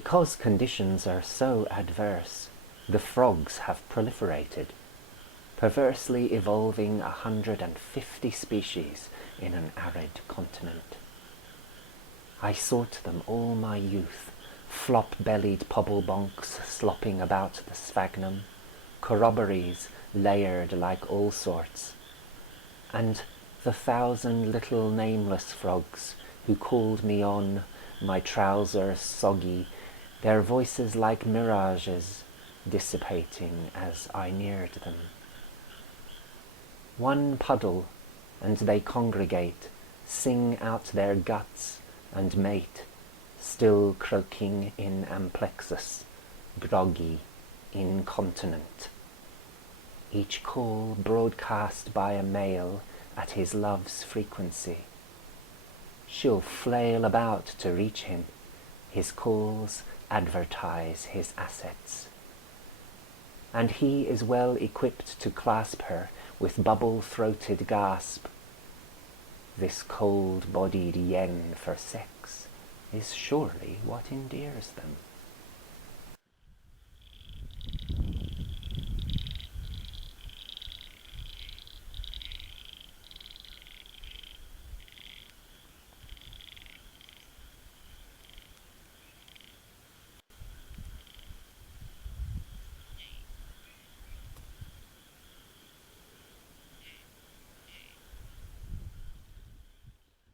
Because conditions are so adverse, the frogs have proliferated, perversely evolving 150 species in an arid continent. I sought them all my youth, flop-bellied pobblebonks slopping about the sphagnum, corroborees layered like allsorts, and the 1,000 little nameless frogs who called me on, my trousers soggy, their voices like mirages, dissipating as I neared them. One puddle, and they congregate, sing out their guts, and mate, still croaking in amplexus, groggy, incontinent. Each call broadcast by a male at his love's frequency. She'll flail about to reach him. His calls advertise his assets. And he is well equipped to clasp her with bubble-throated gasp. This cold-bodied yen for sex is surely what endears them.